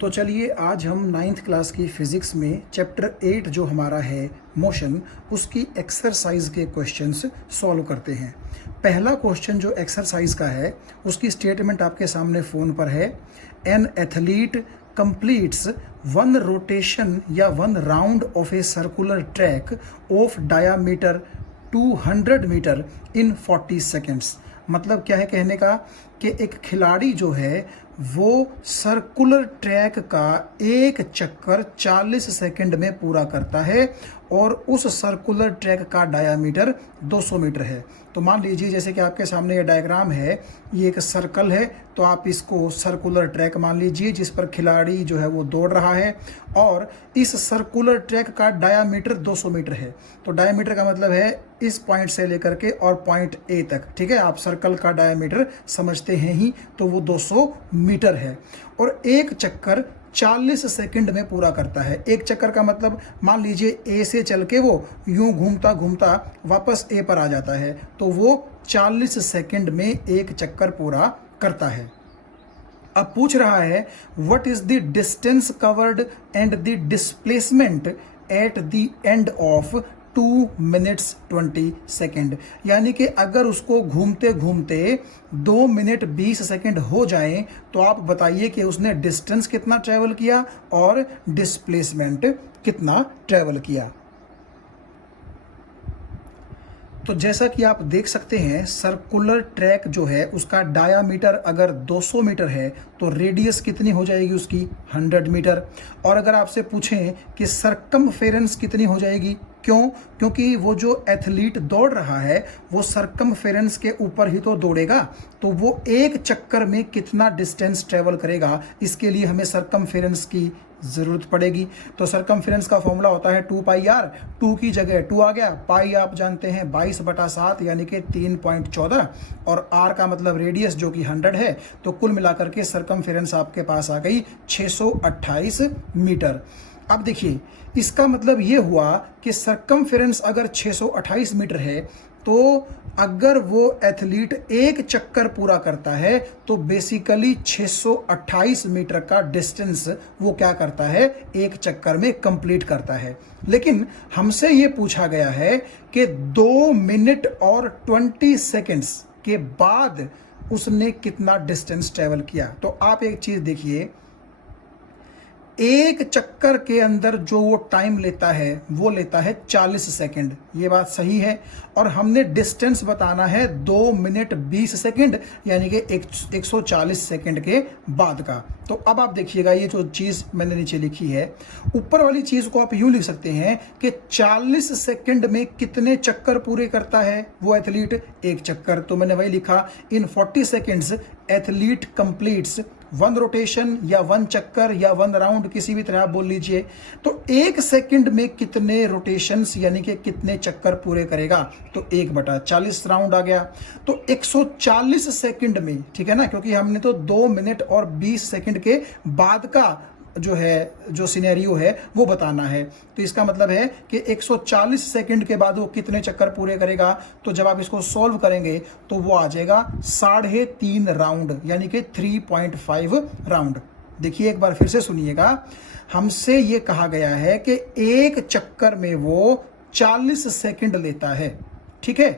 तो चलिए आज हम नाइन्थ क्लास की फिज़िक्स में चैप्टर 8 जो हमारा है मोशन, उसकी एक्सरसाइज के क्वेश्चंस सॉल्व करते हैं। पहला क्वेश्चन जो एक्सरसाइज का है उसकी स्टेटमेंट आपके सामने फ़ोन पर है। An athlete completes one rotation या one round of a circular track of diameter 200 metre in 40 seconds. मतलब क्या है कहने का कि एक खिलाड़ी जो है वो सर्कुलर ट्रैक का एक चक्कर 40 सेकंड में पूरा करता है और उस सर्कुलर ट्रैक का डायामीटर 200 मीटर है। तो मान लीजिए जैसे कि आपके सामने ये डायग्राम है, ये एक सर्कल है, तो आप इसको सर्कुलर ट्रैक मान लीजिए जिस पर खिलाड़ी जो है वो दौड़ रहा है, और इस सर्कुलर ट्रैक का डायामीटर 200 मीटर है। तो डायामीटर का मतलब है इस पॉइंट से लेकर के और पॉइंट ए तक, ठीक है। आप सर्कल का डायामीटर समझते हैं ही, तो वो 200 मीटर है और एक चक्कर 40 सेकंड में पूरा करता है। एक चक्कर का मतलब मान लीजिए ए से चल के वो यूं घूमता घूमता वापस ए पर आ जाता है, तो वो 40 सेकंड में एक चक्कर पूरा करता है। अब पूछ रहा है what is the distance covered and the displacement at the end of 2 minutes 20 second. यानी कि अगर उसको घूमते घूमते 2 मिनट 20 सेकेंड हो जाए तो आप बताइए कि उसने डिस्टेंस कितना ट्रेवल किया और डिस्प्लेसमेंट कितना ट्रेवल किया। तो जैसा कि आप देख सकते हैं सर्कुलर ट्रैक जो है उसका डायामीटर अगर 200 मीटर है तो रेडियस कितनी हो जाएगी उसकी 100 मीटर। और अगर आपसे पूछें कि सरकमफेरेंस कितनी हो जाएगी, क्यों? क्योंकि वो जो एथलीट दौड़ रहा है वो सरकमफेरेंस के ऊपर ही तो दौड़ेगा, तो वो एक चक्कर में कितना डिस्टेंस ट्रेवल करेगा, इसके लिए हमें सरकमफेरेंस की ज़रूरत पड़ेगी। तो सरकमफेरेंस का फॉर्मूला होता है 2 पाई आर। 2 की जगह 2 आ गया, पाई आप जानते हैं 22/7 यानी कि 3.14, और आर का मतलब रेडियस जो कि 100 है। तो कुल मिलाकर के सरकमफेरेंस आपके पास आ गई 628 मीटर। अब देखिए इसका मतलब ये हुआ कि सरकमफेरेंस अगर 628 मीटर है तो अगर वो एथलीट एक चक्कर पूरा करता है तो बेसिकली 628 मीटर का डिस्टेंस वो क्या करता है, एक चक्कर में कंप्लीट करता है। लेकिन हमसे ये पूछा गया है कि 2 मिनट और 20 सेकेंड्स के बाद उसने कितना डिस्टेंस ट्रेवल किया। तो आप एक चीज देखिए, एक चक्कर के अंदर जो वो टाइम लेता है वो लेता है 40 सेकंड, ये बात सही है। और हमने डिस्टेंस बताना है 2 मिनट 20 सेकंड यानी कि 140 सेकंड के बाद का। तो अब आप देखिएगा ये जो चीज़ मैंने नीचे लिखी है, ऊपर वाली चीज़ को आप यूं लिख सकते हैं कि 40 सेकंड में कितने चक्कर पूरे करता है वो एथलीट, एक चक्कर। तो मैंने वही लिखा, इन 40 सेकेंड्स एथलीट कंप्लीट्स 1 रोटेशन या 1 चक्कर या 1 राउंड, किसी भी तरह आप बोल लीजिए। तो एक सेकंड में कितने रोटेशंस यानी कि कितने चक्कर पूरे करेगा, तो 1/40 राउंड आ गया। तो 140 सेकंड में, ठीक है ना, क्योंकि हमने तो 2 मिनट और 20 सेकंड के बाद का जो है, जो सिनेरियो है वो बताना है। तो इसका मतलब है कि 140 सेकंड के बाद वो कितने चक्कर पूरे करेगा। तो जब आप इसको सॉल्व करेंगे तो वो आ जाएगा 3.5 राउंड यानी कि 3.5 राउंड। देखिए एक बार फिर से सुनिएगा, हमसे ये कहा गया है कि एक चक्कर में वो 40 सेकंड लेता है, ठीक है।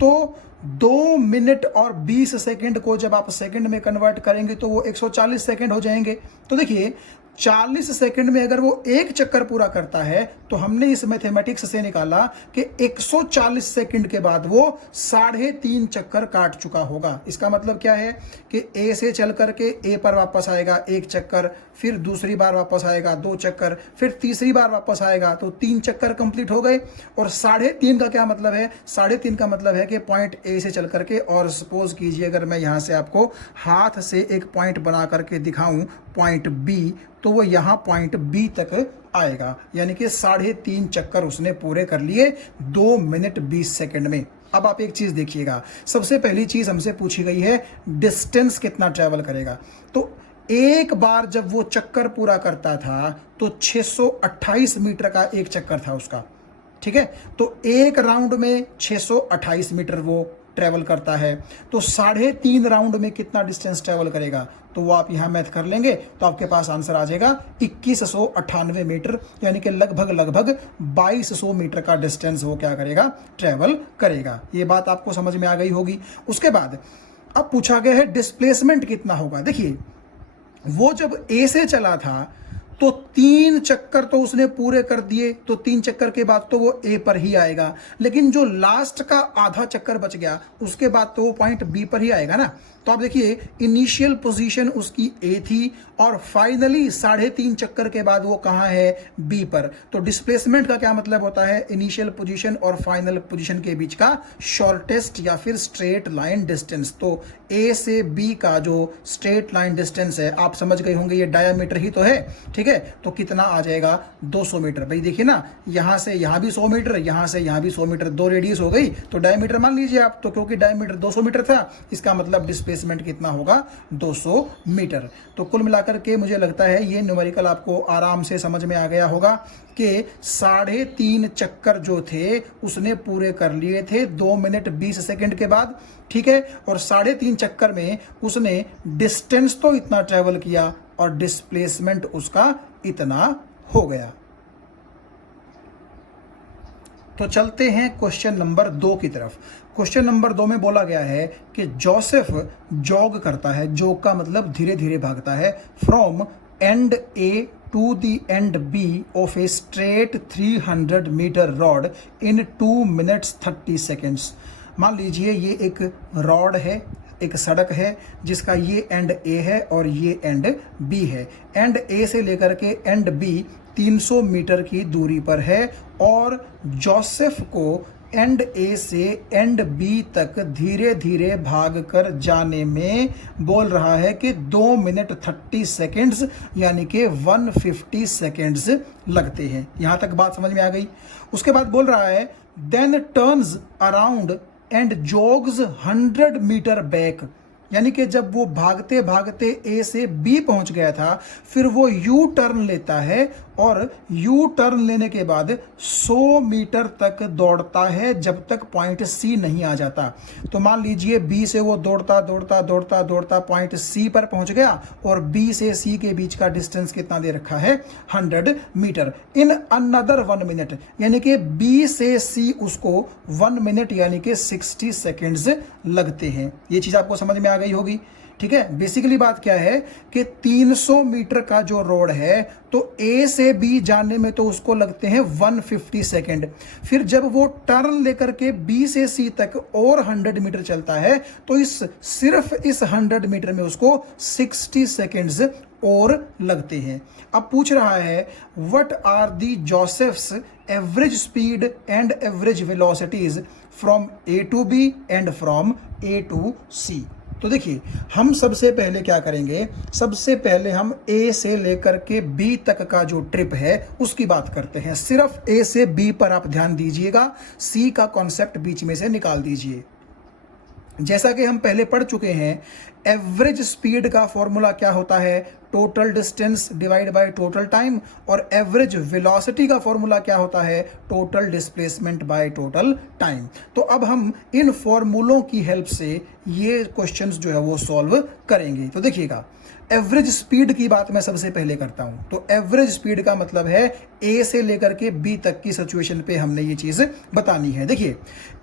तो 2 मिनट और 20 सेकंड को जब आप सेकंड में कन्वर्ट करेंगे तो वो 140 सेकंड हो जाएंगे। तो देखिए 40 सेकंड में अगर वो एक चक्कर पूरा करता है तो हमने इस मैथमेटिक्स से निकाला कि 140 सेकंड के बाद वो 3.5 चक्कर काट चुका होगा। इसका मतलब क्या है कि ए से चल करके ए पर वापस आएगा एक चक्कर, फिर दूसरी बार वापस आएगा 2 चक्कर, फिर तीसरी बार वापस आएगा तो 3 चक्कर कंप्लीट हो गए। और 3.5 का क्या मतलब है, 3.5 का मतलब है कि पॉइंट ए से चल करके, और सपोज कीजिए अगर मैं यहाँ से आपको हाथ से एक पॉइंट बना करके दिखाऊं पॉइंट बी, तो वो यहाँ पॉइंट बी तक आएगा, यानी कि 3.5 चक्कर उसने पूरे कर लिए 2 मिनट 20 सेकंड में। अब आप एक चीज देखिएगा, सबसे पहली चीज हमसे पूछी गई है डिस्टेंस कितना ट्रेवल करेगा। तो एक बार जब वो चक्कर पूरा करता था तो 628 मीटर का एक चक्कर था उसका, ठीक है। तो एक राउंड में 628 मीटर वो ट्रेवल करता है। तो 3.5 राउंड में कितना डिस्टेंस ट्रेवल करेगा, तो वो आप यहाँ मैथ कर लेंगे तो आपके पास आंसर आ जाएगा 2198 मीटर, यानी कि लगभग 2200 मीटर का डिस्टेंस वो क्या करेगा, ट्रेवल करेगा। ये बात आपको समझ में आ गई होगी। उसके बाद अब पूछा गया है डिस्प्लेसमेंट कितना होगा। देखिए वो जब ए से चला था तो 3 चक्कर तो उसने पूरे कर दिए, तो 3 चक्कर के बाद तो वो ए पर ही आएगा, लेकिन जो लास्ट का आधा चक्कर बच गया उसके बाद तो वो पॉइंट बी पर ही आएगा ना। तो आप देखिए इनिशियल पोजीशन उसकी ए थी और फाइनली 3.5 चक्कर के बाद वो कहाँ है, बी पर। तो डिस्प्लेसमेंट का क्या मतलब होता है, इनिशियल पोजीशन और फाइनल पोजीशन के बीच का शॉर्टेस्ट या फिर स्ट्रेट लाइन डिस्टेंस। तो ए से बी का जो स्ट्रेट लाइन डिस्टेंस है आप समझ गए होंगे, ये डायमीटर ही तो है, ठीक है। तो कितना आ जाएगा, 200 मीटर। भाई देखिए ना, यहां से यहां भी 100 मीटर, यहां से यहां भी 100 मीटर, 2 रेडियस हो गई, तो डायमीटर मान लीजिए आप। तो क्योंकि डायमीटर 200 मीटर था, इसका मतलब डिस्प्लेसमेंट कितना होगा, 200 मीटर। तो कुल मिलाकर के मुझे लगता है ये न्यूमेरिकल आपको आराम से समझ में आ गया होगा कि 3.5 चक्कर जो थे उसने पूरे कर लिए थे 2 मिनट 20 सेकंड के बाद, ठीक है। और 3.5 चक्कर में उसने डिस्टेंस तो इतना ट्रेवल किया और डिस्प्लेसमेंट उसका इतना हो गया। तो चलते हैं क्वेश्चन नंबर 2 की तरफ। क्वेश्चन नंबर 2 में बोला गया है कि जोसेफ जॉग करता है, जॉग का मतलब धीरे धीरे भागता है, from end A to the end B of a straight 300 metre rod in 2 minutes 30 seconds. मान लीजिए ये एक रॉड है, एक सड़क है जिसका ये एंड ए है और ये एंड बी है। एंड ए से लेकर के एंड बी 300 मीटर की दूरी पर है और जोसेफ को एंड ए से एंड बी तक धीरे धीरे भाग कर जाने में बोल रहा है कि 2 मिनट 30 सेकेंड्स यानी कि 150 सेकेंड्स लगते हैं। यहां तक बात समझ में आ गई। उसके बाद बोल रहा है then turns around and jogs 100 metre back, यानी कि जब वो भागते भागते ए से बी पहुंच गया था, फिर वो यू टर्न लेता है और यू टर्न लेने के बाद 100 मीटर तक दौड़ता है जब तक पॉइंट सी नहीं आ जाता। तो मान लीजिए बी से वो दौड़ता दौड़ता दौड़ता दौड़ता पॉइंट सी पर पहुंच गया और बी से सी के बीच का डिस्टेंस कितना दे रखा है, 100 मीटर इन अनदर 1 मिनट, यानी कि बी से सी उसको 1 मिनट यानी कि 60 सेकेंड्स लगते हैं। ये चीज आपको समझ में आ गई होगी, ठीक है। बेसिकली बात क्या है कि 300 मीटर का जो रोड है तो ए से बी जाने में तो उसको लगते हैं 150 सेकेंड। फिर जब वो टर्न लेकर के बी से सी तक और 100 मीटर चलता है तो सिर्फ इस 100 मीटर में उसको 60 सेकेंड्स और लगते हैं। अब पूछ रहा है what are the Joseph's average speed and average velocities from A to B and from A to C. तो देखिए हम सबसे पहले क्या करेंगे, सबसे पहले हम ए से लेकर के बी तक का जो ट्रिप है उसकी बात करते हैं। सिर्फ ए से बी पर आप ध्यान दीजिएगा, सी का कॉन्सेप्ट बीच में से निकाल दीजिए। जैसा कि हम पहले पढ़ चुके हैं, एवरेज स्पीड का फॉर्मूला क्या होता है, total distance divide by total time, और एवरेज वेलोसिटी का फॉर्मूला क्या होता है, total displacement bye total time. तो अब हम इन फॉर्मूलों की हेल्प से ये क्वेश्चंस जो है वो सॉल्व करेंगे। तो देखिएगा एवरेज स्पीड की बात मैं सबसे पहले करता हूं। तो एवरेज स्पीड का मतलब है ए से लेकर के बी तक की सिचुएशन पे हमने ये चीज बतानी है। देखिए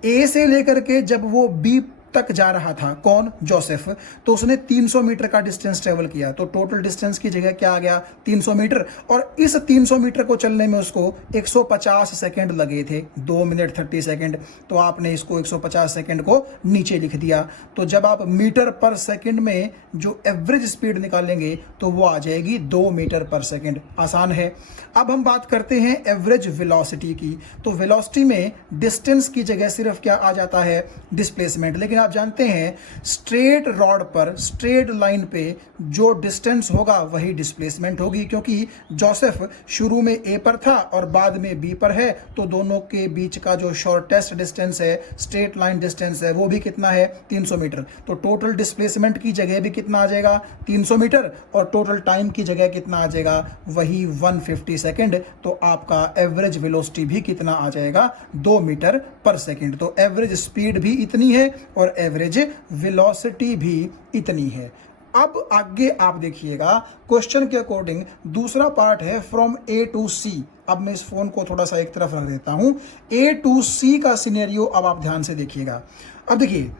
ए से लेकर के जब वो बी तक जा रहा था, कौन, जोसेफ, तो उसने 300 मीटर का डिस्टेंस ट्रेवल किया। तो टोटल डिस्टेंस की जगह क्या आ गया, 300 मीटर। और इस 300 मीटर को चलने में उसको 150 सेकंड लगे थे, 2 मिनट 30 सेकंड। तो आपने इसको 150 सेकंड को नीचे लिख दिया। तो जब आप मीटर पर सेकंड में जो एवरेज स्पीड निकालेंगे तो वो आ जाएगी 2 मीटर पर सेकंड। आसान है। अब हम बात करते हैं एवरेज वेलोसिटी की। तो वेलोसिटी में डिस्टेंस की जगह सिर्फ क्या आ जाता है, डिस्प्लेसमेंट। लेकिन आप जानते हैं स्ट्रेट रॉड पर, स्ट्रेट लाइन पे जो डिस्टेंस होगा वही डिस्प्लेसमेंट होगी, क्योंकि जोसेफ शुरू में ए पर था और बाद में बी पर है। तो दोनों के बीच का जो शॉर्टेस्ट डिस्टेंस है, स्ट्रेट लाइन डिस्टेंस है, वो भी कितना है, 300 मीटर। तो टोटल डिस्प्लेसमेंट की जगह भी कितना आ जाएगा, 300 मीटर, और टोटल टाइम की जगह कितना आ जाएगा, वही 150 सेकेंड। तो आपका एवरेज वेलोसिटी भी कितना आ जाएगा, 2 मीटर पर सेकेंड। तो एवरेज स्पीड भी इतनी है और और एवरेज वेलोसिटी भी इतनी है। अब आगे आप देखिएगा क्वेश्चन के अकॉर्डिंग दूसरा पार्ट है फ्रॉम ए टू सी। अब मैं इस फोन को थोड़ा सा एक तरफ रख देता हूं। ए टू सी का सिनेरियो अब आप ध्यान से देखिएगा। अब देखिए,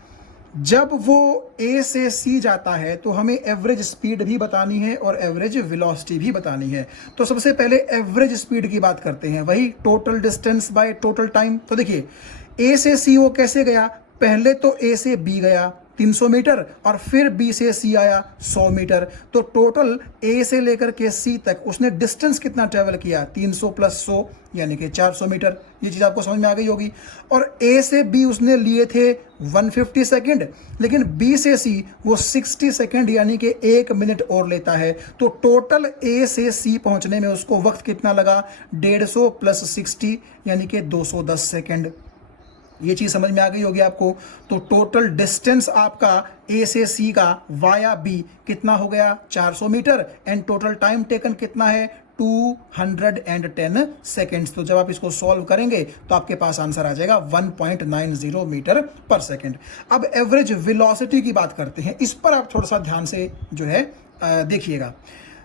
जब वो ए से सी जाता है तो हमें एवरेज स्पीड भी बतानी है और एवरेज वेलोसिटी भी बतानी है। तो सबसे पहले एवरेज स्पीड की बात करते हैं, वही total distance by total time. तो देखिए, ए से सी वो कैसे गया, पहले तो ए से बी गया 300 मीटर और फिर बी से सी आया 100 मीटर। तो टोटल ए से लेकर के सी तक उसने डिस्टेंस कितना ट्रेवल किया, 300 प्लस 100 यानी कि 400 मीटर। ये चीज़ आपको समझ में आ गई होगी। और ए से बी उसने लिए थे 150 सेकेंड, लेकिन बी से सी वो 60 सेकेंड यानी कि 1 मिनट और लेता है। तो टोटल ए से सी पहुंचने में उसको वक्त कितना लगा, 150 प्लस 60 यानी कि 210 सेकेंड। ये चीज समझ में आ गई होगी आपको। तो टोटल डिस्टेंस आपका ए से सी का वाया बी कितना हो गया, 400 metre. And total time taken कितना है, 210 सेकेंड्स। तो जब आप इसको सॉल्व करेंगे तो आपके पास आंसर आ जाएगा 1.90 मीटर पर सेकेंड। अब एवरेज वेलोसिटी की बात करते हैं, इस पर आप थोड़ा सा ध्यान से जो है देखिएगा।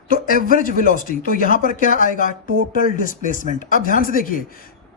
तो एवरेज वेलोसिटी, तो यहां पर क्या आएगा, टोटल डिस्प्लेसमेंट। अब ध्यान से देखिए,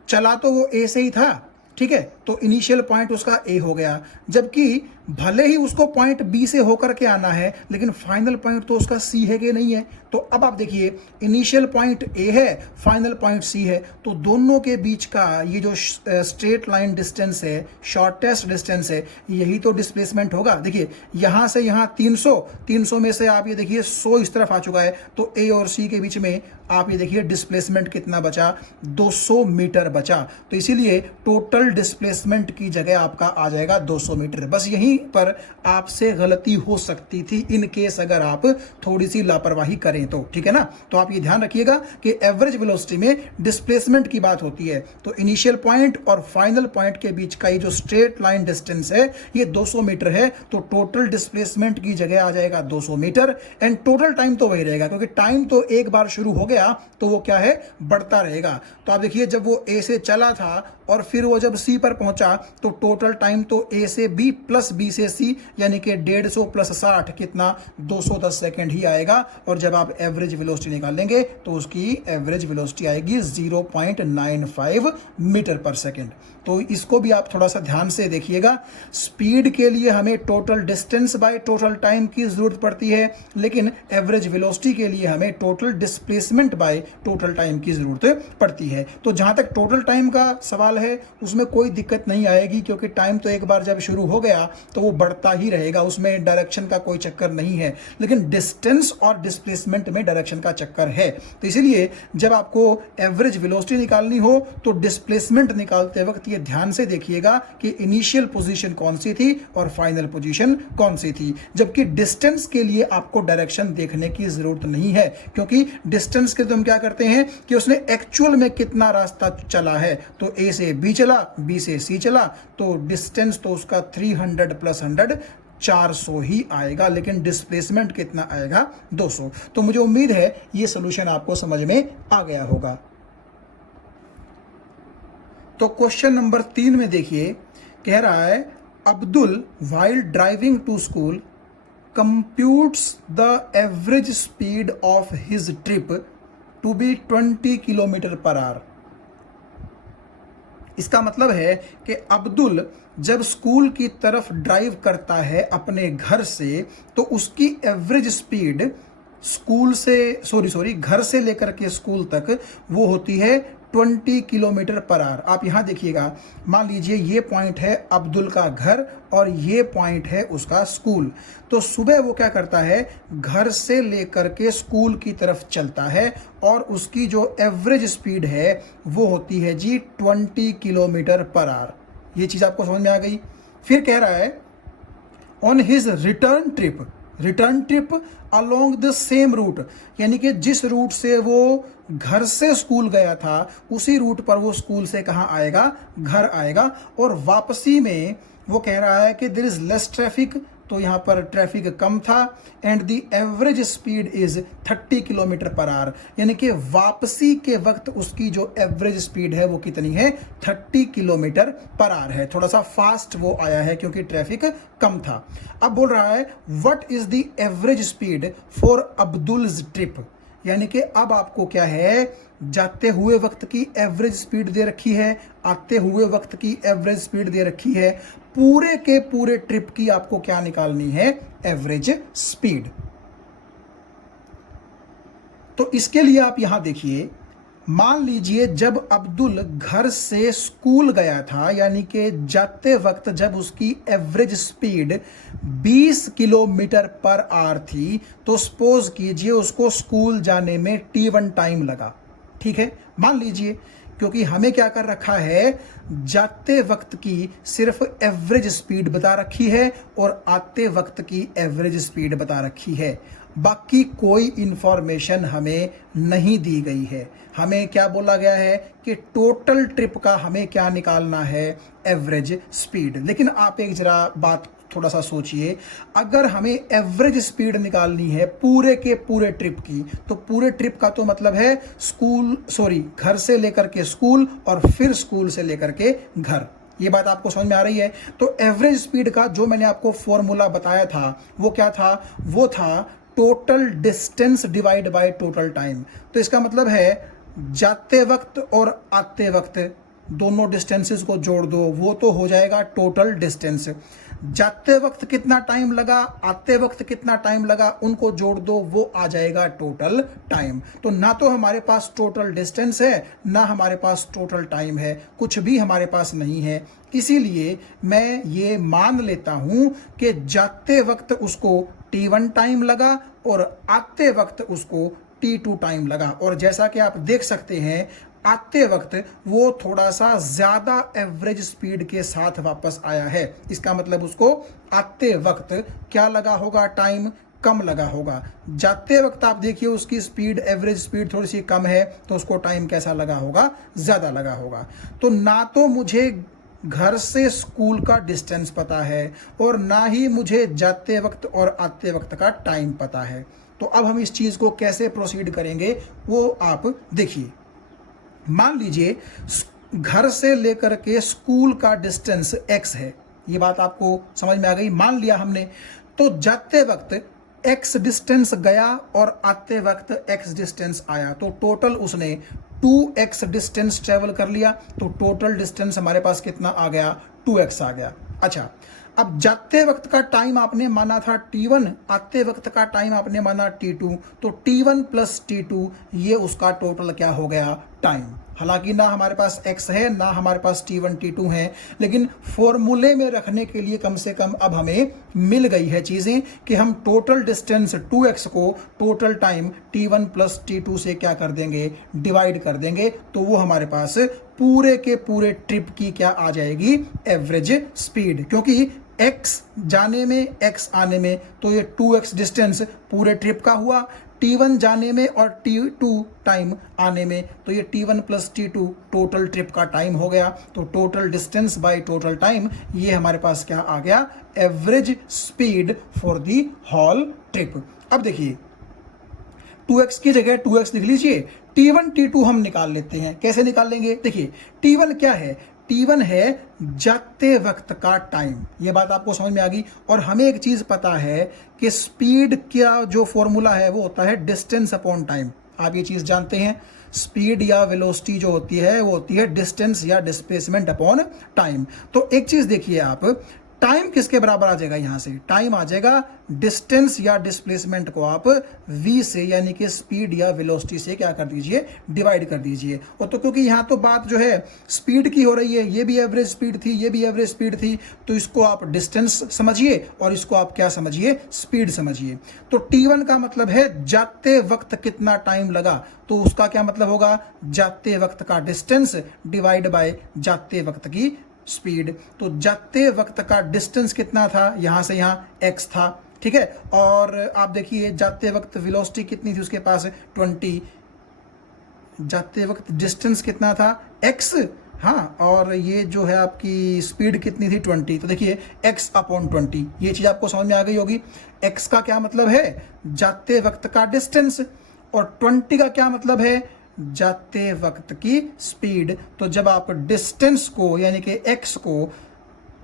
चला तो वो ए से ही था, ठीक है, तो इनिशियल पॉइंट उसका ए हो गया, जबकि भले ही उसको पॉइंट बी से होकर के आना है लेकिन फाइनल पॉइंट तो उसका सी है कि नहीं है। तो अब आप देखिए, इनिशियल पॉइंट ए है, फाइनल पॉइंट सी है, तो दोनों के बीच का ये जो स्ट्रेट लाइन डिस्टेंस है, शॉर्टेस्ट डिस्टेंस है, यही तो डिस्प्लेसमेंट होगा। देखिए, यहां से यहां 300 में से आप ये देखिए 100 इस तरफ आ चुका है, तो ए और सी के बीच में आप ये देखिए डिस्प्लेसमेंट कितना बचा, 200 मीटर बचा। तो इसीलिए टोटल डिस्प्लेसमेंट की जगह आपका आ जाएगा 200 मीटर। बस यहीं पर आपसे गलती हो सकती थी इन केस अगर आप थोड़ी सी लापरवाही करें तो, ठीक है ना। तो आप ये ध्यान रखिएगा कि एवरेज वेलोसिटी में डिस्प्लेसमेंट की बात होती है, तो इनिशियल पॉइंट और फाइनल पॉइंट के बीच का ये जो स्ट्रेट लाइन डिस्टेंस है ये 200 मीटर है। तो टोटल डिस्प्लेसमेंट की जगह आ जाएगा 200 मीटर। एंड टोटल टाइम तो वही रहेगा, क्योंकि टाइम तो एक बार शुरू हो गया तो वो क्या है, बढ़ता रहेगा। तो आप देखिए, जब वो ए से चला था और फिर वो जब सी पर पहुंचा तो टोटल टाइम तो ए से बी प्लस बी से सी यानी कि 150 प्लस 60 कितना, 210 सेकेंड ही आएगा। और जब आप एवरेज वेलोसिटी निकालेंगे तो उसकी एवरेज वेलोसिटी आएगी 0.95 मीटर पर सेकेंड। तो इसको भी आप थोड़ा सा ध्यान से देखिएगा। स्पीड के लिए हमें total distance by total time की जरूरत पड़ती है, लेकिन एवरेज वेलोसिटी के लिए हमें total displacement bye total time की जरूरत पड़ती है। तो जहां तक टोटल टाइम का सवाल है उसमें कोई दिक्कत नहीं आएगी, क्योंकि टाइम तो एक बार जब शुरू हो गया तो वो बढ़ता ही रहेगा, उसमें डायरेक्शन का कोई चक्कर नहीं है। लेकिन डिस्टेंस और डिस्प्लेसमेंट में डायरेक्शन का चक्कर है। तो इसीलिए जब आपको एवरेज वेलोसिटी निकालनी हो तो डिस्प्लेसमेंट निकालते वक्त ये ध्यान से देखिएगा कि इनिशियल पोजीशन कौन सी थी और फाइनल पोजीशन कौन सी थी। जबकि डिस्टेंस के लिए आपको डायरेक्शन देखने की जरूरत नहीं है, क्योंकि डिस्टेंस के तो हम क्या करते हैं कि उसने एक्चुअल में कितना रास्ता चला है। तो ए से बी चला, बी से सी चला, तो डिस्टेंस तो उसका 300 प्लस 100 400 ही आएगा, लेकिन डिस्प्लेसमेंट कितना आएगा, 200। तो मुझे उम्मीद है ये सोल्यूशन आपको समझ में आ गया होगा। तो क्वेश्चन नंबर 3 में देखिए, कह रहा है Abdul while driving to school computes the average speed of his trip to be 20 kilometre per hour. इसका मतलब है कि अब्दुल जब स्कूल की तरफ ड्राइव करता है अपने घर से तो उसकी एवरेज स्पीड स्कूल से घर से लेकर के स्कूल तक वो होती है 20 किलोमीटर पर आवर। आप यहां देखिएगा, मान लीजिए ये पॉइंट है अब्दुल का घर और ये पॉइंट है उसका स्कूल। तो सुबह वो क्या करता है, घर से लेकर के स्कूल की तरफ चलता है और उसकी जो एवरेज स्पीड है वो होती है जी 20 किलोमीटर पर आवर। ये चीज आपको समझ में आ गई। फिर कह रहा है on his return trip along the same route, यानी कि जिस रूट से वो घर से स्कूल गया था उसी रूट पर वो स्कूल से कहाँ आएगा, घर आएगा। और वापसी में वो कह रहा है कि देयर इज लेस ट्रैफिक तो यहाँ पर ट्रैफिक कम था and the average speed is 30 kilometre per our, यानी कि वापसी के वक्त उसकी जो एवरेज स्पीड है वो कितनी है, 30 किलोमीटर पर आवर है। थोड़ा सा फास्ट वो आया है क्योंकि ट्रैफिक कम था। अब बोल रहा है what is the average speed for Abdul's trip, यानी कि अब आपको क्या है, जाते हुए वक्त की एवरेज स्पीड दे रखी है, आते हुए वक्त की एवरेज स्पीड दे रखी है, पूरे के पूरे ट्रिप की आपको क्या निकालनी है, एवरेज स्पीड। तो इसके लिए आप यहां देखिए, मान लीजिए जब अब्दुल घर से स्कूल गया था, यानी कि जाते वक्त जब उसकी average speed 20 kilometre per our थी, तो सपोज कीजिए उसको स्कूल जाने में T1 टाइम लगा। ठीक है, मान लीजिए, क्योंकि हमें क्या कर रखा है, जाते वक्त की सिर्फ एवरेज स्पीड बता रखी है और आते वक्त की एवरेज स्पीड बता रखी है, बाकी कोई इंफॉर्मेशन हमें नहीं दी गई है। हमें क्या बोला गया है कि टोटल ट्रिप का हमें क्या निकालना है, एवरेज स्पीड। लेकिन आप एक जरा बात थोड़ा सा सोचिए, अगर हमें एवरेज स्पीड निकालनी है पूरे के पूरे ट्रिप की, तो पूरे ट्रिप का तो मतलब है घर से लेकर के स्कूल और फिर स्कूल से लेकर के घर। ये बात आपको समझ में आ रही है? तो एवरेज स्पीड का जो मैंने आपको फॉर्मूला बताया था वो क्या था, वो था total distance divide by total time. तो इसका मतलब है जाते वक्त और आते वक्त दोनों डिस्टेंसेस को जोड़ दो, वो तो हो जाएगा टोटल डिस्टेंस। जाते वक्त कितना टाइम लगा, आते वक्त कितना टाइम लगा, उनको जोड़ दो, वो आ जाएगा टोटल टाइम। तो ना तो हमारे पास टोटल डिस्टेंस है, ना हमारे पास टोटल टाइम है, कुछ भी हमारे पास नहीं है। इसीलिए मैं ये मान लेता हूं कि जाते वक्त उसको T1 टाइम लगा और आते वक्त उसको T2 टाइम लगा। और जैसा कि आप देख सकते हैं, आते वक्त वो थोड़ा सा ज्यादा एवरेज स्पीड के साथ वापस आया है। इसका मतलब उसको आते वक्त क्या लगा होगा, टाइम कम लगा होगा। जाते वक्त आप देखिए उसकी स्पीड, एवरेज स्पीड थोड़ी सी कम है, तो उसको टाइम कैसा लगा होगा, ज्यादा लगा होगा। तो ना तो मुझे घर से स्कूल का डिस्टेंस पता है और ना ही मुझे जाते वक्त और आते वक्त का टाइम पता है। तो अब हम इस चीज को कैसे प्रोसीड करेंगे वो आप देखिए। मान लीजिए घर से लेकर के स्कूल का डिस्टेंस x है, ये बात आपको समझ में आ गई। मान लिया हमने, तो जाते वक्त x डिस्टेंस गया और आते वक्त x डिस्टेंस आया, तो टोटल उसने 2x डिस्टेंस ट्रेवल कर लिया। तो टोटल डिस्टेंस हमारे पास कितना आ गया, 2x आ गया। अच्छा, अब जाते वक्त का टाइम आपने माना था T1, आते वक्त का टाइम आपने माना T2, तो T1 प्लस T2 ये उसका टोटल क्या हो गया, टाइम। हालांकि ना हमारे पास x है, ना हमारे पास T1 T2 है, लेकिन फॉर्मूले में रखने के लिए कम से कम अब हमें मिल गई है चीजें कि हम टोटल डिस्टेंस 2x को total time T1 plus T2 से क्या कर देंगे, डिवाइड कर देंगे। तो वो हमारे पास पूरे के पूरे ट्रिप की क्या आ जाएगी, एवरेज स्पीड। क्योंकि x जाने में x आने में, तो ये 2x डिस्टेंस पूरे ट्रिप का हुआ। T1 जाने में और T2 टाइम आने में, तो ये T1 plus T2 total trip का टाइम हो गया। तो total distance by total time, ये हमारे पास क्या आ गया, average speed for the whole trip. अब देखिए 2x की जगह 2x लिख लीजिए, T1 T2 हम निकाल लेते हैं। कैसे निकाल लेंगे, देखिए T1 क्या है, T1 है जाते वक्त का टाइम। ये बात आपको समझ में आ गई। और हमें एक चीज पता है कि स्पीड का जो फॉर्मूला है वो होता है डिस्टेंस अपॉन टाइम। आप ये चीज जानते हैं, स्पीड या वेलोसिटी जो होती है वो होती है डिस्टेंस या डिस्प्लेसमेंट अपॉन टाइम। तो एक चीज देखिए आप, टाइम किसके बराबर आ जाएगा, यहां से टाइम आ जाएगा डिस्टेंस या डिस्प्लेसमेंट को आप v से, यानी कि स्पीड या वेलोसिटी से क्या कर दीजिए, डिवाइड कर दीजिए। और तो क्योंकि यहां तो बात जो है स्पीड की हो रही है, ये भी एवरेज स्पीड थी, ये भी एवरेज स्पीड थी, तो इसको आप डिस्टेंस समझिए और इसको आप क्या समझिए, स्पीड समझिए। तो T1 का मतलब है जाते वक्त कितना टाइम लगा, तो उसका क्या मतलब होगा, जाते वक्त का डिस्टेंस डिवाइड बाय जाते वक्त की स्पीड। तो जाते वक्त का डिस्टेंस कितना था, यहां से यहां x था, ठीक है। और आप देखिए जाते वक्त वेलोसिटी कितनी थी उसके पास, 20। जाते वक्त डिस्टेंस कितना था, x, हाँ, और ये जो है आपकी स्पीड कितनी थी 20, तो देखिए x अपॉन 20, ये चीज़ आपको समझ में आ गई होगी। x का क्या मतलब है, जाते वक्त का डिस्टेंस, और 20 का क्या मतलब है, जाते वक्त की स्पीड। तो जब आप डिस्टेंस को यानी कि x को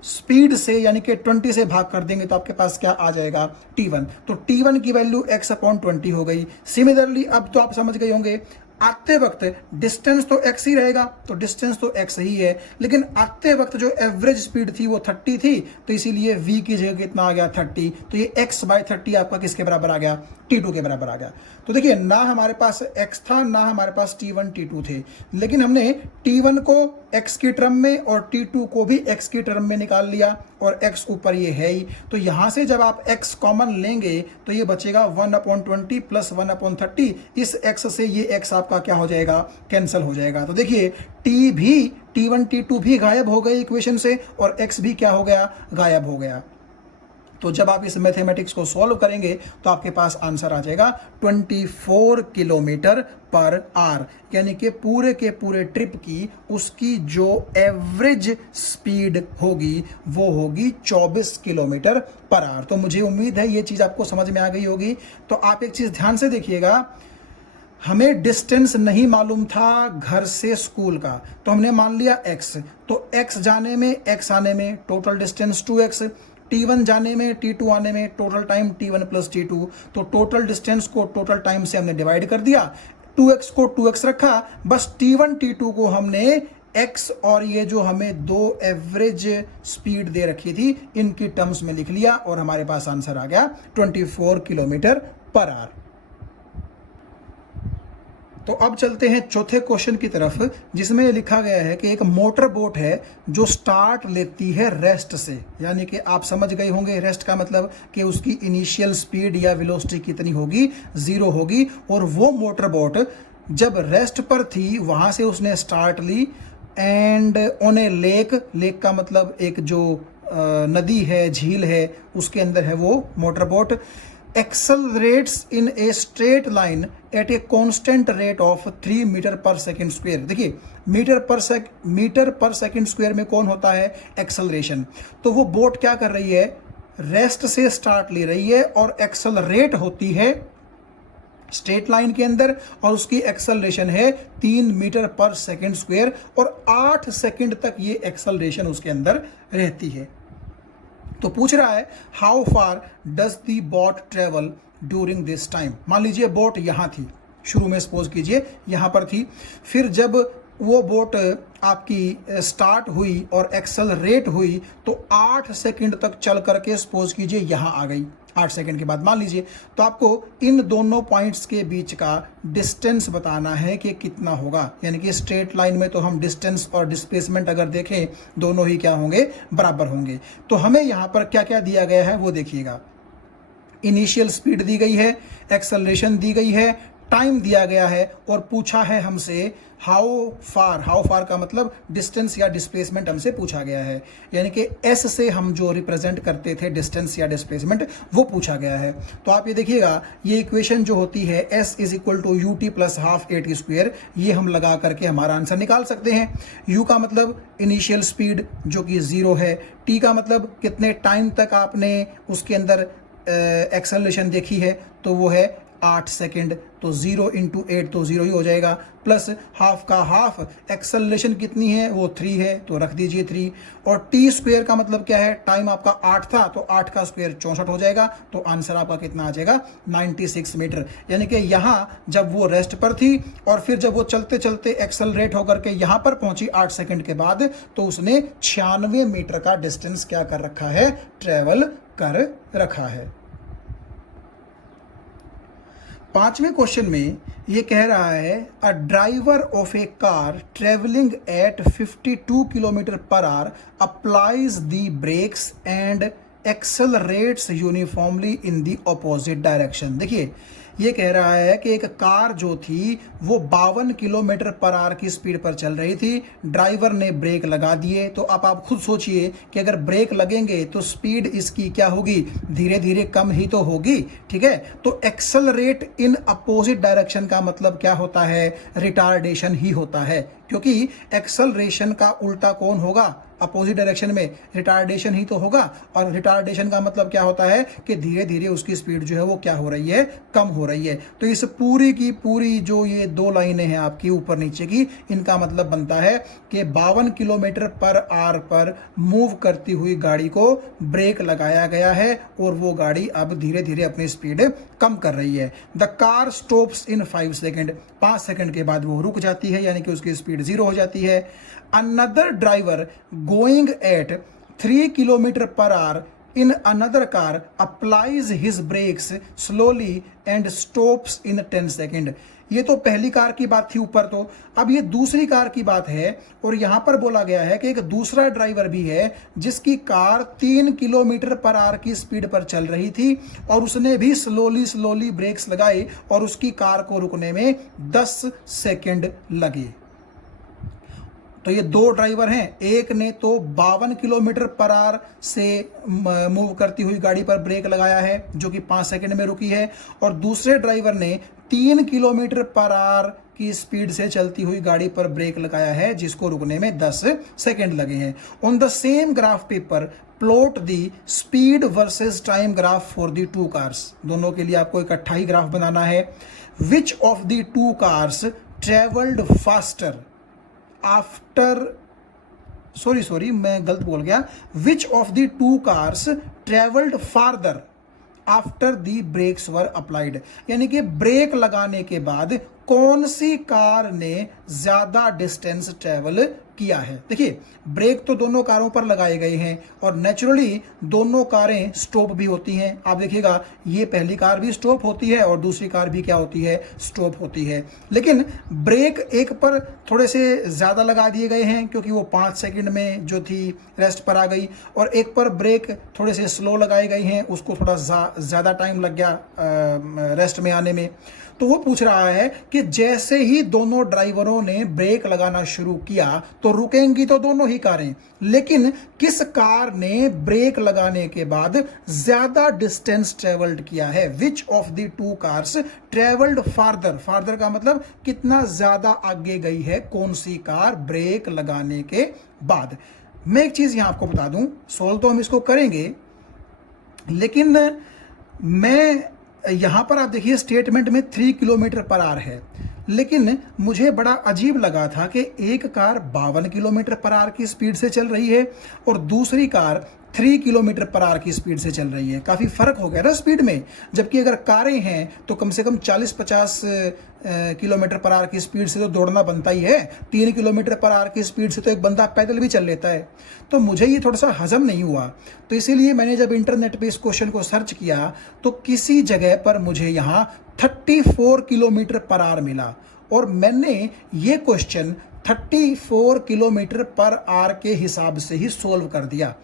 स्पीड से यानी कि 20 से भाग कर देंगे तो आपके पास क्या आ जाएगा, t1। तो t1 की वैल्यू x अपॉन 20 हो गई। सिमिलरली अब तो आप समझ गए होंगे, आते वक्त डिस्टेंस तो x ही रहेगा, तो डिस्टेंस तो x ही है, लेकिन आते वक्त जो एवरेज स्पीड थी वो 30 थी, तो इसीलिए v की जगह कितना आ गया 30, तो ये x बाय 30 आपका किसके बराबर आ गया, t2 के बराबर आ गया। तो देखिए ना हमारे पास x था ना हमारे पास t1 t2 थे, लेकिन हमने t1 को x की टर्म में और t2 को भी x की टर्म में निकाल लिया, और x ऊपर ये है ही, तो यहां से जब आप x कॉमन लेंगे तो ये बचेगा 1/20 प्लस 1/30, इस x से ये x आपका क्या हो जाएगा, कैंसिल हो जाएगा। तो देखिए t भी, t1 t2 भी गायब हो गए इक्वेशन से, और x भी क्या हो गया, गायब हो गया। तो जब आप इस मैथमेटिक्स को सॉल्व करेंगे तो आपके पास आंसर आ जाएगा 24 किलोमीटर पर आवर, यानी कि पूरे के पूरे ट्रिप की उसकी जो एवरेज स्पीड होगी वो होगी 24 किलोमीटर पर आवर। तो मुझे उम्मीद है ये चीज़ आपको समझ में आ गई होगी। तो आप एक चीज़ ध्यान से देखिएगा, हमें डिस्टेंस नहीं मालूम था घर से स्कूल का, तो हमने मान लिया x, तो x जाने में x आने में टोटल डिस्टेंस 2x, t1 जाने में t2 आने में total time t1 plus t2, तो टोटल डिस्टेंस को टोटल टाइम से हमने डिवाइड कर दिया, 2x को 2x रखा, बस t1 t2 को हमने x और ये जो हमें दो एवरेज स्पीड दे रखी थी इनकी टर्म्स में लिख लिया, और हमारे पास आंसर आ गया 24 किलोमीटर पर आवर। तो अब चलते हैं चौथे क्वेश्चन की तरफ, जिसमें लिखा गया है कि एक मोटर बोट है जो स्टार्ट लेती है रेस्ट से, यानी कि आप समझ गए होंगे रेस्ट का मतलब कि उसकी इनिशियल स्पीड या वेलोसिटी कितनी होगी, 0 होगी, और वो मोटर बोट जब रेस्ट पर थी वहां से उसने स्टार्ट ली, and on a lake, lake का मतलब एक जो नदी है, झील है, उसके अंदर है वो motor boat, accelerates in a straight line at a constant rate of 3 metre per second square. देखिए मीटर पर सेकेंड स्क्वायर में कौन होता है, एक्सेलरेशन। तो वो बोट क्या कर रही है, रेस्ट से स्टार्ट ले रही है और एक्सेलरेट होती है स्ट्रेट लाइन के अंदर, और उसकी एक्सेलरेशन है 3 मीटर पर सेकेंड स्क्वायर, और 8 सेकेंड तक ये एक्सेलरेशन उसके अंदर रहती है। तो पूछ रहा है how far does the boat travel during this time. मान लीजिए बोट यहाँ थी, शुरू में सपोज कीजिए यहाँ पर थी, फिर जब वो बोट आपकी स्टार्ट हुई और एक्सेलरेट हुई तो 8 सेकंड तक चल करके सपोज कीजिए यहाँ आ गई, 8 सेकंड के बाद मान लीजिए, तो आपको इन दोनों पॉइंट्स के बीच का डिस्टेंस बताना है कि कितना होगा, यानी कि स्ट्रेट लाइन में तो हम डिस्टेंस और डिस्प्लेसमेंट अगर देखें दोनों ही क्या होंगे, बराबर होंगे। तो हमें यहाँ पर क्या क्या दिया गया है वो देखिएगा, इनिशियल स्पीड दी गई है, एक्सेलरेशन दी गई है, टाइम दिया गया है, और पूछा है हमसे हाउ फार का मतलब डिस्टेंस या डिस्प्लेसमेंट हमसे पूछा गया है, यानी कि एस से हम जो रिप्रेजेंट करते थे डिस्टेंस या डिस्प्लेसमेंट वो पूछा गया है। तो आप ये देखिएगा, ये इक्वेशन जो होती है s is equal to u t plus half a t square, ये हम लगा करके हमारा आंसर निकाल सकते हैं। यू का मतलब इनिशियल स्पीड जो कि 0 है, टी का मतलब कितने टाइम तक आपने उसके अंदर एक्सेलरेशन देखी है, तो वो है 8 सेकेंड, तो 0 × 8 तो 0 ही हो जाएगा, प्लस हाफ का हाफ, एक्सेलरेशन कितनी है वो 3 है, तो रख दीजिए 3, और टी स्क्वायर का मतलब क्या है, टाइम आपका 8 था तो 8 का स्क्वायर 64 हो जाएगा, तो आंसर आपका कितना आ जाएगा 96 मीटर। यानी कि यहाँ जब वो रेस्ट पर थी और फिर जब वो चलते चलते एक्सेलरेट होकर के यहाँ पर पहुंची 8 सेकेंड के बाद, तो उसने 96 मीटर का डिस्टेंस क्या कर रखा है, ट्रेवल कर रखा है। 5वें क्वेश्चन में ये कह रहा है a driver of a car travelling at 52 kilometre per hour applies the brakes and accelerates uniformly in the opposite direction. देखिए ये कह रहा है कि एक कार जो थी वो 52 किलोमीटर पर आवर की स्पीड पर चल रही थी, ड्राइवर ने ब्रेक लगा दिए। तो अब आप खुद सोचिए कि अगर ब्रेक लगेंगे तो स्पीड इसकी क्या होगी, धीरे धीरे कम ही तो होगी। ठीक है, तो एक्सेलरेट इन अपोजिट डायरेक्शन का मतलब क्या होता है, रिटार्डेशन ही होता है, क्योंकि एक्सेलरेशन का उल्टा कौन होगा, अपोजिट डायरेक्शन में रिटार्डेशन ही तो होगा। और रिटार्डेशन का मतलब क्या होता है कि धीरे धीरे उसकी स्पीड जो है वो क्या हो रही है, कम हो रही है। तो इस पूरी की पूरी जो ये दो लाइनें हैं आपकी ऊपर नीचे की, इनका मतलब बनता है कि 52 किलोमीटर पर आवर पर मूव करती हुई गाड़ी को ब्रेक लगाया गया है और वो गाड़ी अब धीरे धीरे अपनी स्पीड कम कर रही है। The car stops in 5 second, 5 second के बाद वो रुक जाती है, यानी कि उसकी स्पीड 0 हो जाती है। Another driver going at 3 kilometre per our in another car applies his brakes slowly and stops in 10 second. ये तो पहली कार की बात थी ऊपर। तो अब ये दूसरी कार की बात है और यहां पर बोला गया है कि एक दूसरा ड्राइवर भी है जिसकी कार 3 किलोमीटर पर आवर की स्पीड पर चल रही थी और उसने भी स्लोली ब्रेक्स लगाए और उसकी कार को रुकने में 10 सेकेंड लगे। तो ये दो ड्राइवर हैं, एक ने तो 52 किलोमीटर पर आवर से मूव करती हुई गाड़ी पर ब्रेक लगाया है जो कि 5 सेकंड में रुकी है, और दूसरे ड्राइवर ने 3 किलोमीटर पर आवर की स्पीड से चलती हुई गाड़ी पर ब्रेक लगाया है जिसको रुकने में 10 सेकंड लगे हैं। On the same graph paper plot the speed versus time graph for the two cars. दोनों के लिए आपको इकट्ठा ही ग्राफ बनाना है। Which of the two cars travelled faster after, sorry मैं गलत बोल गया, which of the two cars travelled farther after the brakes were applied, यानी कि ब्रेक लगाने के बाद कौन सी कार ने ज्यादा डिस्टेंस ट्रेवल किया है। देखिए ब्रेक तो दोनों कारों पर लगाए गए हैं और नेचुरली दोनों कारें स्टॉप भी होती हैं। आप देखिएगा ये पहली कार भी स्टॉप होती है और दूसरी कार भी क्या होती है, स्टॉप होती है। लेकिन ब्रेक एक पर थोड़े से ज़्यादा लगा दिए गए हैं क्योंकि वो 5 सेकंड में जो थी रेस्ट पर आ गई, और एक पर ब्रेक थोड़े से स्लो लगाए गए हैं, उसको थोड़ा ज़्यादा टाइम लग गया रेस्ट में आने में। तो वो पूछ रहा है कि जैसे ही दोनों ड्राइवरों ने ब्रेक लगाना शुरू किया तो रुकेंगी तो दोनों ही कारें, लेकिन किस कार ने ब्रेक लगाने के बाद ज्यादा डिस्टेंस ट्रेवल्ड किया है। Which of the two cars travelled farther, farther का मतलब कितना ज्यादा आगे गई है कौन सी कार ब्रेक लगाने के बाद। मैं एक चीज यहां आपको बता दूं, सोल्व तो हम इसको करेंगे, लेकिन मैं यहां पर आप देखिए स्टेटमेंट में 3 किलोमीटर पर आवर है, लेकिन मुझे बड़ा अजीब लगा था कि एक कार 52 किलोमीटर पर आवर की स्पीड से चल रही है और दूसरी कार 3 किलोमीटर पर आवर की स्पीड से चल रही है। काफ़ी फ़र्क हो गया ना स्पीड में, जबकि अगर कारें हैं तो कम से कम 40-50 किलोमीटर पर आवर की स्पीड से तो दौड़ना बनता ही है। 3 किलोमीटर पर आवर की स्पीड से तो एक बंदा पैदल भी चल लेता है। तो मुझे ये थोड़ा सा हजम नहीं हुआ, तो इसीलिए मैंने जब इंटरनेट पे इस क्वेश्चन को सर्च किया तो किसी जगह पर मुझे यहाँ 34 किलोमीटर पर आवर मिला और मैंने ये क्वेश्चन 34 किलोमीटर पर आवर के हिसाब से ही सोल्व कर दिया।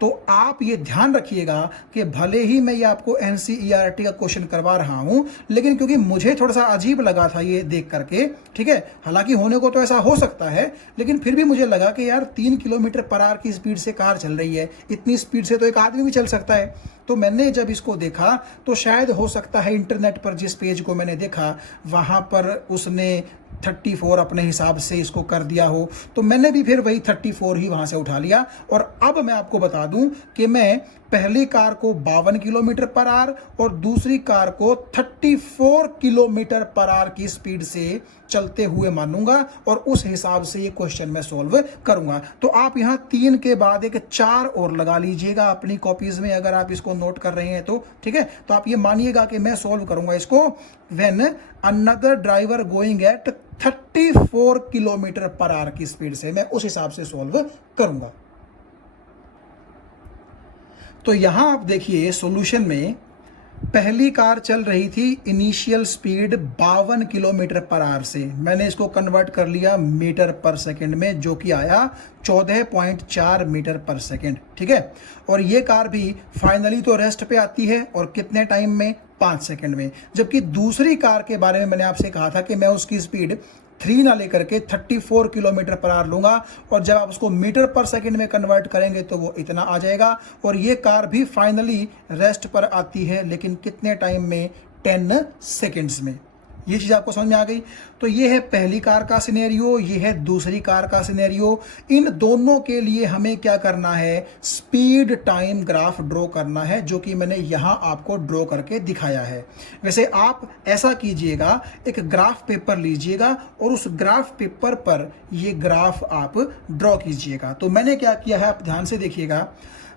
तो आप ये ध्यान रखिएगा कि भले ही मैं ये आपको NCERT का क्वेश्चन करवा रहा हूं, लेकिन क्योंकि मुझे थोड़ा सा अजीब लगा था ये देख करके, ठीक है, हालांकि होने को तो ऐसा हो सकता है, लेकिन फिर भी मुझे लगा कि यार 3 किलोमीटर पर आवर की स्पीड से कार चल रही है, इतनी स्पीड से तो एक आदमी भी चल सकता है। तो मैंने जब इसको देखा तो शायद हो सकता है इंटरनेट पर जिस पेज को मैंने देखा वहां पर उसने 34 अपने हिसाब से इसको कर दिया हो, तो मैंने भी फिर वही 34 ही वहां से उठा लिया। और अब मैं आपको बता दूं कि मैं पहली कार को 52 किलोमीटर पर आवर और दूसरी कार को 34 किलोमीटर पर आवर की स्पीड से चलते हुए मानूंगा और उस हिसाब से ये क्वेश्चन मैं सोल्व करूंगा। तो आप यहाँ 3 के बाद एक 4 और लगा लीजिएगा अपनी कॉपीज में अगर आप इसको नोट कर रहे हैं तो, ठीक है। तो आप ये मानिएगा कि मैं सोल्व करूंगा इसको when another driver going at 34 kilometre per our की स्पीड से, मैं उस हिसाब से सोल्व करूंगा। तो यहां आप देखिए सॉल्यूशन में पहली कार चल रही थी initial speed 52 kilometre per our से, मैंने इसको कन्वर्ट कर लिया मीटर पर सेकंड में, जो कि आया 14.4 मीटर पर सेकंड, ठीक है। और ये कार भी फाइनली तो रेस्ट पे आती है और कितने टाइम में, 5 सेकंड में। जबकि दूसरी कार के बारे में मैंने आपसे कहा था कि मैं उसकी स्पीड 3 ना लेकर के 34 किलोमीटर पर आवर लूंगा, और जब आप उसको मीटर पर सेकंड में कन्वर्ट करेंगे तो वो इतना आ जाएगा। और ये कार भी फाइनली रेस्ट पर आती है, लेकिन कितने टाइम में? 10 सेकंड्स में। ये चीज़ आपको समझ में आ गई। तो ये है पहली कार का सिनेरियो, ये है दूसरी कार का सिनेरियो। इन दोनों के लिए हमें क्या करना है? स्पीड टाइम ग्राफ ड्रॉ करना है, जो कि मैंने यहाँ आपको ड्रॉ करके दिखाया है। वैसे आप ऐसा कीजिएगा, एक ग्राफ पेपर लीजिएगा और उस ग्राफ पेपर पर ये ग्राफ आप ड्रॉ कीजिएगा। तो मैंने क्या किया है, आप ध्यान से देखिएगा।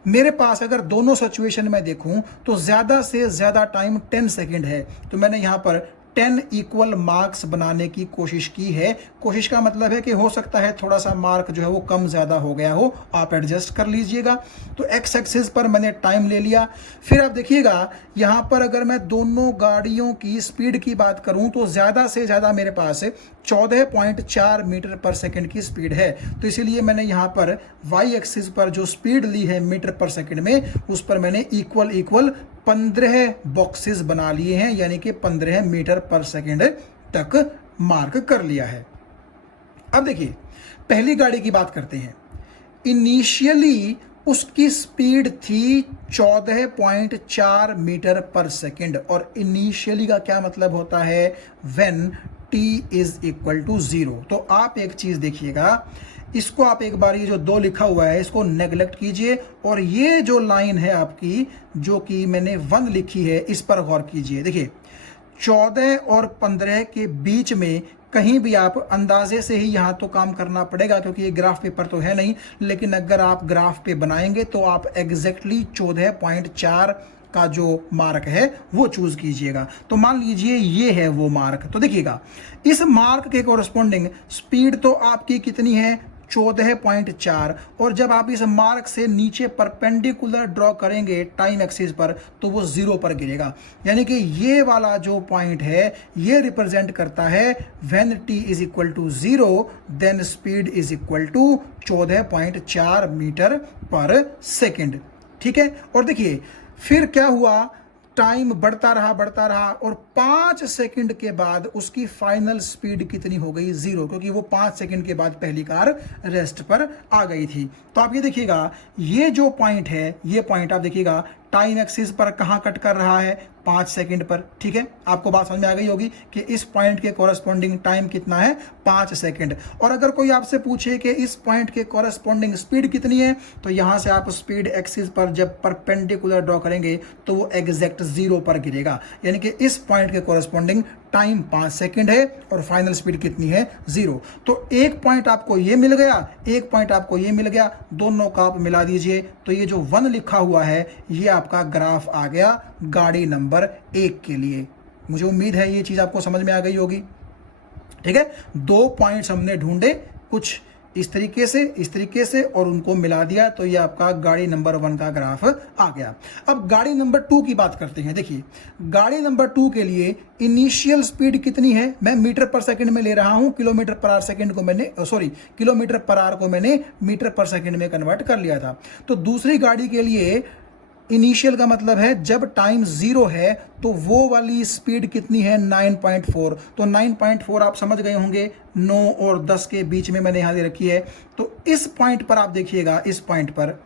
मेरे पास अगर दोनों सिचुएशन में देखूं तो ज़्यादा से ज़्यादा टाइम 10 सेकेंड है, तो मैंने यहाँ पर 10 इक्वल मार्क्स बनाने की कोशिश की है। कोशिश का मतलब है कि हो सकता है थोड़ा सा मार्क जो है वो कम ज़्यादा हो गया हो, आप एडजस्ट कर लीजिएगा। तो एक्स एक्सिस पर मैंने टाइम ले लिया। फिर आप देखिएगा यहाँ पर अगर मैं दोनों गाड़ियों की स्पीड की बात करूँ तो ज़्यादा से ज़्यादा मेरे पास 14.4 मीटर पर सेकंड की स्पीड है। तो इसीलिए मैंने यहाँ पर वाई एक्सिस पर जो स्पीड ली है मीटर पर सेकंड में, उस पर मैंने इक्वल 15 बॉक्सेस बना लिए हैं, यानी कि 15 मीटर पर सेकंड तक मार्क कर लिया है। अब देखिए पहली गाड़ी की बात करते हैं। इनिशियली उसकी स्पीड थी 14.4 मीटर पर सेकंड, और इनिशियली का क्या मतलब होता है? When t is equal to 0। तो आप एक चीज देखिएगा, इसको आप एक बार ये जो 2 लिखा हुआ है इसको नेग्लेक्ट कीजिए, और ये जो लाइन है आपकी जो कि मैंने 1 लिखी है इस पर गौर कीजिए। देखिए 14 और 15 के बीच में कहीं भी आप अंदाजे से ही यहाँ तो काम करना पड़ेगा, क्योंकि ये ग्राफ पेपर तो है नहीं, लेकिन अगर आप ग्राफ पे बनाएंगे तो आप एग्जैक्टली 14.4 का जो मार्क है वो चूज कीजिएगा। तो मान लीजिए ये है वो मार्क। तो देखिएगा इस मार्क के कोरस्पॉन्डिंग स्पीड तो आपकी कितनी है? 14.4, और जब आप इस मार्क से नीचे परपेंडिकुलर ड्रॉ करेंगे टाइम एक्सिस पर तो वो 0 पर गिरेगा। यानी कि ये वाला जो पॉइंट है ये रिप्रेजेंट करता है when t is equal to 0 then speed is equal to 14.4 metre per second. ठीक है, और देखिए फिर क्या हुआ? टाइम बढ़ता रहा और 5 सेकंड के बाद उसकी फाइनल स्पीड कितनी हो गई? 0, क्योंकि वो 5 सेकंड के बाद पहली कार रेस्ट पर आ गई थी। तो आप ये देखिएगा, ये जो पॉइंट है, ये पॉइंट आप देखिएगा टाइम एक्सिस पर कहाँ कट कर रहा है? 5 सेकंड पर। ठीक है, आपको बात समझ में आ गई होगी कि इस पॉइंट के कॉरस्पॉन्डिंग टाइम कितना है? 5 सेकंड। और अगर कोई आपसे पूछे कि इस पॉइंट के कॉरस्पॉन्डिंग स्पीड कितनी है, तो यहां से आप स्पीड एक्सिस पर जब परपेंडिकुलर ड्रॉ करेंगे तो वो एग्जैक्ट 0 पर गिरेगा। यानी कि इस पॉइंट के कॉरस्पॉन्डिंग टाइम 5 सेकंड है और फाइनल स्पीड कितनी है? 0। तो एक पॉइंट आपको ये मिल गया, एक पॉइंट आपको ये मिल गया, दोनों का आप मिला दीजिए तो ये जो 1 लिखा हुआ है ये आपका ग्राफ आ गया गाड़ी नंबर 1 के लिए। मुझे उम्मीद है ये चीज आपको समझ में आ गई होगी। ठीक है, 2 पॉइंट्स हमने ढूंढे, कुछ इस तरीके से और उनको मिला दिया, तो ये आपका गाड़ी नंबर 1 का ग्राफ आ गया। अब गाड़ी नंबर 2 की बात करते हैं। देखिए गाड़ी नंबर 2 के लिए इनिशियल स्पीड कितनी है? मैं मीटर पर सेकंड में ले रहा हूं, किलोमीटर पर आवर सेकंड को मैंने किलोमीटर पर आवर को मैंने मीटर पर सेकंड में कन्वर्ट कर लिया था। तो दूसरी गाड़ी के लिए इनिशियल का मतलब है जब टाइम 0 है तो वो वाली स्पीड कितनी है? 9.4। तो 9.4 आप समझ गए होंगे, 9 और 10 के बीच में मैंने यहां दे रखी है। तो इस पॉइंट पर आप देखिएगा, इस पॉइंट पर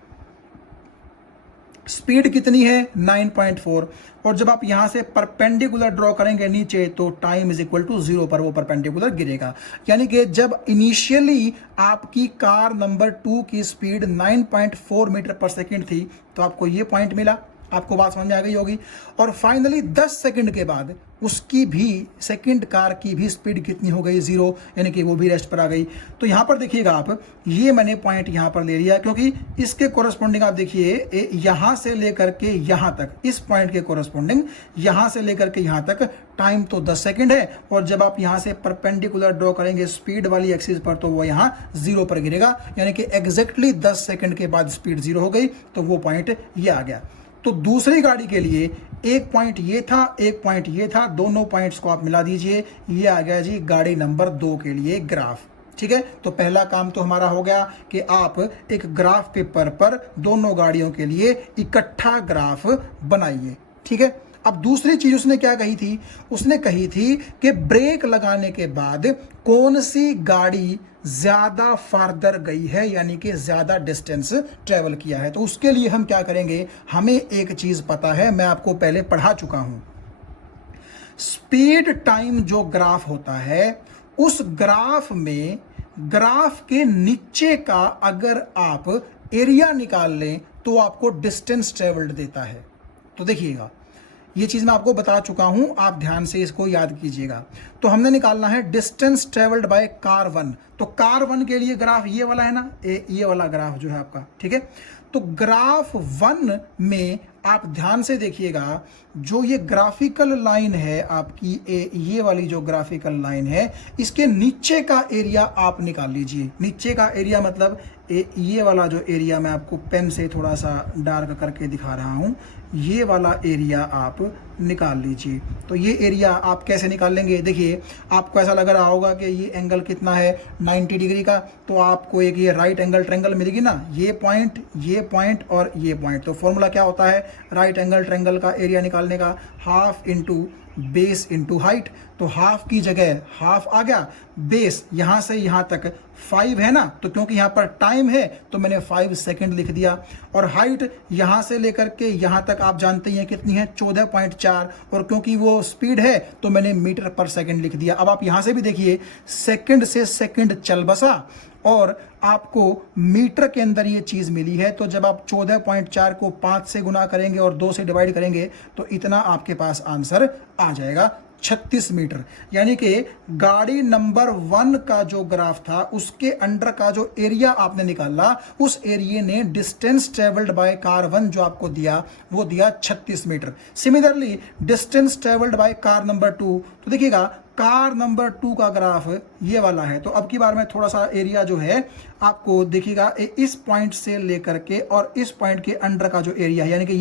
स्पीड कितनी है? 9.4। और जब आप यहां से परपेंडिकुलर ड्रॉ करेंगे नीचे तो टाइम इज इक्वल टू 0 पर वो परपेंडिकुलर गिरेगा। यानी कि जब इनिशियली आपकी कार नंबर 2 की स्पीड 9.4 मीटर पर सेकंड थी तो आपको ये पॉइंट मिला। आपको बात समझ में आ गई होगी। और फाइनली 10 सेकंड के बाद उसकी भी सेकंड कार की भी स्पीड कितनी हो गई? 0, यानी कि वो भी रेस्ट पर आ गई। तो यहां पर देखिएगा आप, ये मैंने पॉइंट यहां पर ले लिया क्योंकि इसके कोरस्पॉन्डिंग आप देखिए यहां से लेकर के यहां तक, इस पॉइंट के कोरस्पॉन्डिंग यहां से लेकर के यहां तक टाइम तो 10 सेकंड है, और जब आप यहां से परपेंडिकुलर ड्रॉ करेंगे स्पीड वाली एक्सिस पर तो वो यहां 0 पर गिरेगा। यानी कि एग्जैक्टली 10 सेकंड के बाद स्पीड 0 हो गई, तो वो पॉइंट ये आ गया। तो दूसरी गाड़ी के लिए एक पॉइंट ये था, एक पॉइंट ये था, दोनों पॉइंट्स को आप मिला दीजिए, ये आ गया जी गाड़ी नंबर 2 के लिए ग्राफ। ठीक है, तो पहला काम तो हमारा हो गया कि आप एक ग्राफ पेपर पर दोनों गाड़ियों के लिए इकट्ठा ग्राफ बनाइए। ठीक है, अब दूसरी चीज उसने क्या कही थी, उसने कही थी कि ब्रेक लगाने के बाद कौन सी गाड़ी ज्यादा फार्दर गई है, यानी कि ज्यादा डिस्टेंस ट्रेवल किया है। तो उसके लिए हम क्या करेंगे, हमें एक चीज पता है, मैं आपको पहले पढ़ा चुका हूं। स्पीड टाइम जो ग्राफ होता है, उस ग्राफ में ग्राफ के नीचे का अगर आप एरिया निकाल लें तो आपको डिस्टेंस ट्रेवल्ड देता है। तो देखिएगा, ये चीज मैं आपको बता चुका हूं, आप ध्यान से इसको याद कीजिएगा। तो हमने निकालना है डिस्टेंस ट्रेवल्ड बाय कार 1। तो कार 1 के लिए ग्राफ ये वाला है ना, ये वाला ग्राफ जो है आपका, ठीक है। तो ग्राफ 1 में आप ध्यान से देखिएगा, जो ये ग्राफिकल लाइन है आपकी, ये वाली जो ग्राफिकल लाइन है, इसके नीचे का एरिया आप निकाल लीजिए। नीचे का एरिया मतलब ये वाला जो एरिया, मैं आपको पेन से थोड़ा सा डार्क करके दिखा रहा हूं, ये वाला एरिया आप निकाल लीजिए। तो ये एरिया आप कैसे निकाल लेंगे, देखिए आपको ऐसा लग रहा होगा कि ये एंगल कितना है 90 डिग्री का, तो आपको एक ये राइट एंगल ट्रायंगल मिलेगी ना, ये पॉइंट और ये पॉइंट। तो फॉर्मूला क्या होता है राइट एंगल ट्रायंगल का एरिया निकालने का, half into base into height. तो हाफ की जगह हाफ आ गया, बेस यहां से यहां तक 5 है ना, तो क्योंकि यहां पर टाइम है तो मैंने 5 सेकंड लिख दिया, और हाइट यहां से लेकर के यहां तक आप जानते हैं कितनी है 14.4, और क्योंकि वो स्पीड है तो मैंने मीटर पर सेकंड लिख दिया। अब आप यहां से भी देखिए, सेकंड से सेकंड चल बसा और आपको मीटर के अंदर ये चीज मिली है। तो जब आप 14.4 को 5 से गुना करेंगे और 2 से डिवाइड करेंगे तो इतना आपके पास आंसर आ जाएगा 36 मीटर। यानी कि गाड़ी नंबर 1 का जो ग्राफ था उसके अंडर का जो एरिया आपने निकाला, उस एरिया ने डिस्टेंस ट्रेवल्ड बाय कार 1 जो आपको दिया वो दिया 36 metre. Similarly distance travelled by car number 2, तो देखिएगा कार नंबर 2 का ग्राफ ये वाला है। तो अब की बार मैं थोड़ा सा एरिया जो है आपको देखिएगा, इस पॉइंट से लेकर के और इस पॉइंट के अंडर का जो एरिया है, यानी कि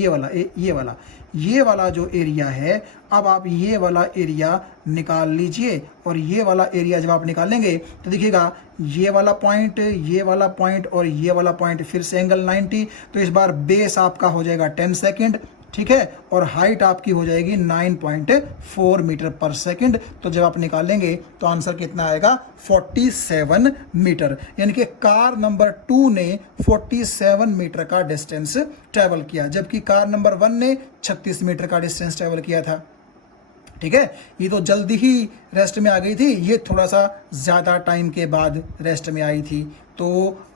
ये वाला जो एरिया है, अब आप ये वाला एरिया निकाल लीजिए। और ये वाला एरिया जब आप निकालेंगे तो देखिएगा ये वाला पॉइंट और ये वाला पॉइंट, फिर से एंगल 90। तो इस बार बेस आपका हो जाएगा 10 सेकेंड, ठीक है, और हाइट आपकी हो जाएगी 9.4 मीटर पर सेकंड। तो जब आप निकालेंगे तो आंसर कितना आएगा 47 मीटर। यानी कि कार नंबर 2 ने 47 मीटर का डिस्टेंस ट्रेवल किया, जबकि कार नंबर 1 ने 36 मीटर का डिस्टेंस ट्रेवल किया था। ठीक है, ये तो जल्दी ही रेस्ट में आ गई थी, ये थोड़ा सा ज़्यादा टाइम के बाद रेस्ट में आई थी। तो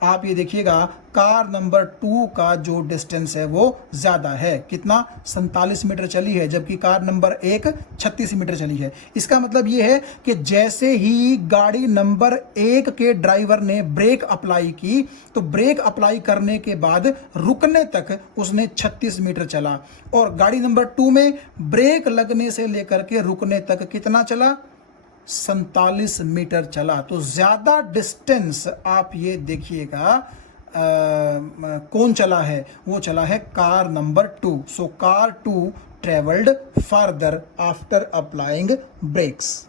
आप ये देखिएगा कार नंबर 2 का जो डिस्टेंस है वो ज़्यादा है, कितना 47 मीटर चली है, जबकि कार नंबर 1 36 मीटर चली है। इसका मतलब ये है कि जैसे ही गाड़ी नंबर 1 के ड्राइवर ने ब्रेक अप्लाई की, तो ब्रेक अप्लाई करने के बाद रुकने तक उसने 36 मीटर चला, और गाड़ी नंबर 2 में ब्रेक लगने से लेकर के रुकने तक कितना चला 47 मीटर चला। तो ज्यादा डिस्टेंस आप ये देखिएगा कौन चला है, वो चला है car number 2। So car 2 travelled further after applying breaks.